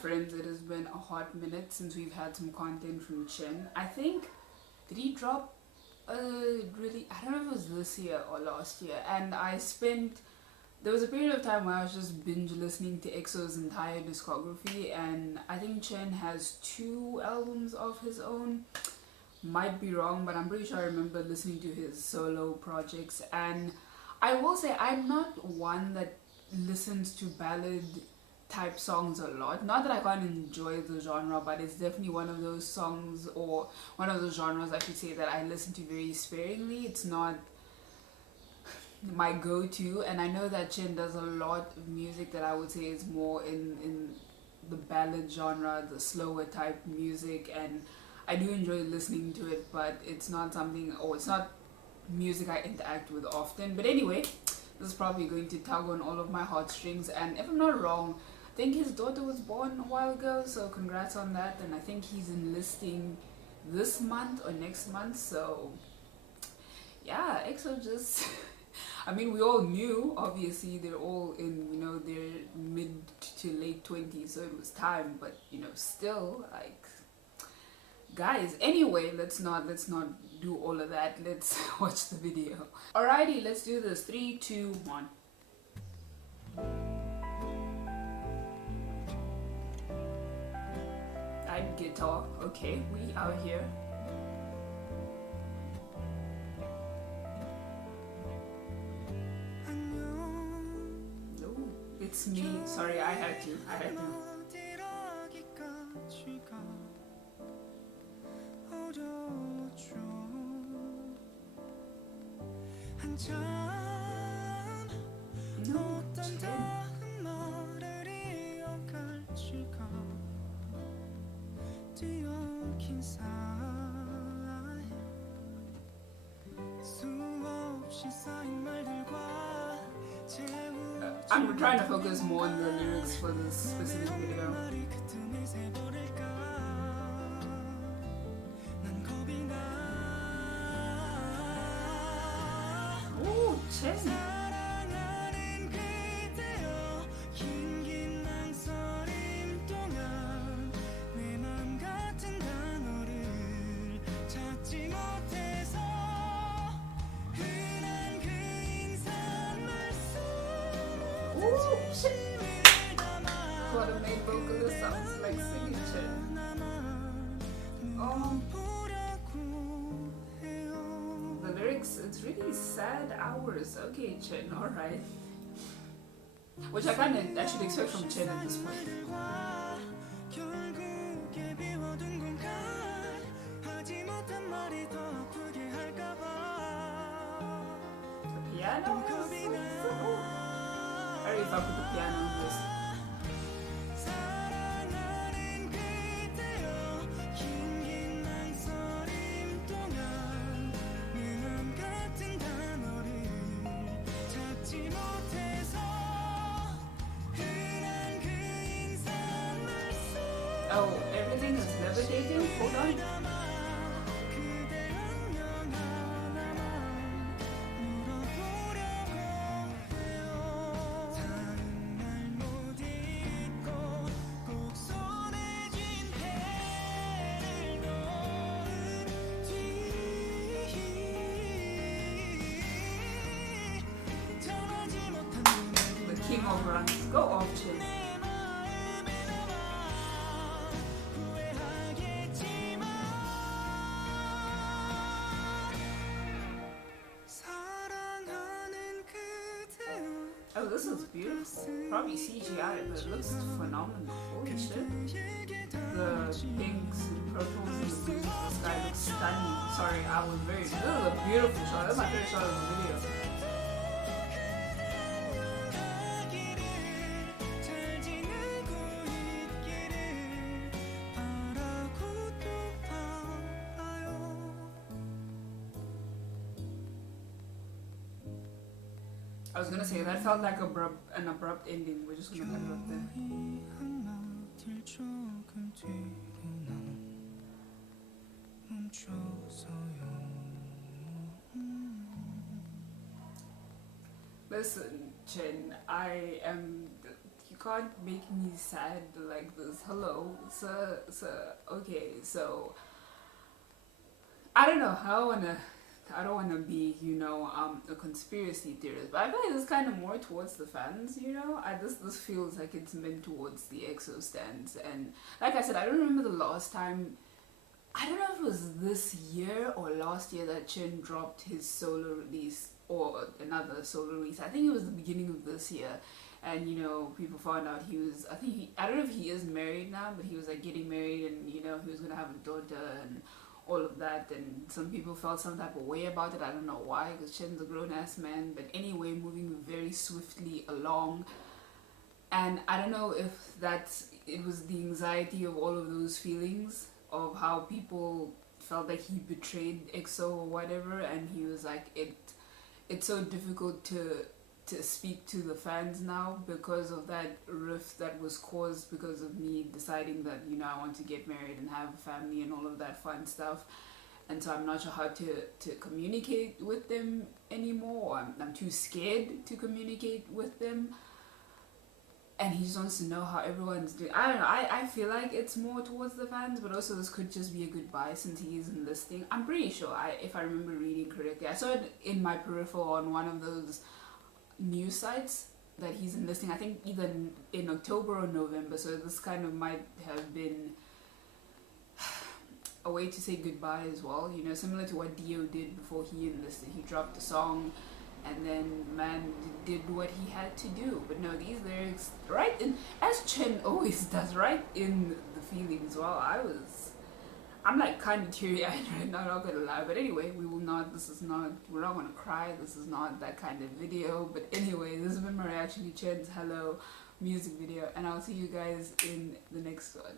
friends, it has been a hot minute since we've had some content from Chen. I think, did he drop really, I don't know if it was this year or last year, and there was a period of time where I was just binge listening to EXO's entire discography, and I think Chen has 2 albums of his own. Might be wrong, but I'm pretty sure I remember listening to his solo projects. And I will say I'm not one that listens to ballad type songs a lot. Not that I can't enjoy the genre, but it's definitely one of those songs, or one of those genres I should say, that I listen to very sparingly. It's not my go-to, and I know that Chen does a lot of music that I would say is more in the ballad genre, the slower type music, and I do enjoy listening to it, but it's not something, or it's not music I interact with often. But anyway, this is probably going to tug on all of my heartstrings, and if I'm not wrong, I think his daughter was born a while ago, so congrats on that. And I think he's enlisting this month or next month, so yeah, EXO just I mean, we all knew, obviously, they're all in, you know, their mid to late 20s, so it was time, but, you know, still, like, guys, anyway, let's not do all of that. Let's watch the video. Alrighty, let's do this. 3, 2, 1. I'm guitar. Okay, we out here. No, it's me. Sorry, I had to. No, I'm trying to focus more on the lyrics for this specific video. Oh, Chen. What a main vocalist sounds like singing Chen. Oh. The lyrics, it's really sad hours. Okay, Chen, alright. Which I kind of actually expect from Chen at this point. The piano is so I already fuck with the piano in this. Oh, everything is levitating? Hold on. The king of runs. Go off, Chen. Oh, this looks beautiful. Probably CGI, but it looks phenomenal. Holy shit. The pinks and purples and the blues, the sky looks stunning. Sorry, I was very... This is a beautiful shot. That's my favorite shot of the video. I was gonna say, that felt like an abrupt ending. We're just gonna cut it up there. Listen, Chen, can't make me sad like this. Hello, sir, okay, so I don't know. I don't wanna be, a conspiracy theorist, but I feel like this is kind of more towards the fans. This feels like it's meant towards the EXO stands, and like I said, I don't remember the last time. I don't know if it was this year or last year that Chen dropped his solo release or another solo release. I think it was the beginning of this year, and people found out he was. I don't know if he is married now, but he was like getting married, and he was gonna have a daughter and all of that, and some people felt some type of way about it. I don't know why, because Chen's a grown-ass man, but anyway, moving very swiftly along. And I don't know if it was the anxiety of all of those feelings of how people felt like he betrayed EXO or whatever, and he was like, it's so difficult to speak to the fans now because of that rift that was caused because of me deciding that I want to get married and have a family and all of that fun stuff, and so I'm not sure how to communicate with them anymore, or I'm too scared to communicate with them, and he just wants to know how everyone's doing. I don't know, I feel like it's more towards the fans, but also this could just be a goodbye since he is enlisting. I'm pretty sure, if I remember reading correctly, I saw it in my peripheral on one of those news sites that he's enlisting, I think either in October or November, so this kind of might have been a way to say goodbye as well, similar to what Dio did before he enlisted. He dropped a song and then man did what he had to do, but no, these lyrics right in, as Chen always does, right in the feelings. Well, I'm like kind of teary-eyed right now, not gonna lie. But anyway, we're not gonna cry. This is not that kind of video. But anyway, this has been my reaction to Chen's Hello music video, and I'll see you guys in the next one.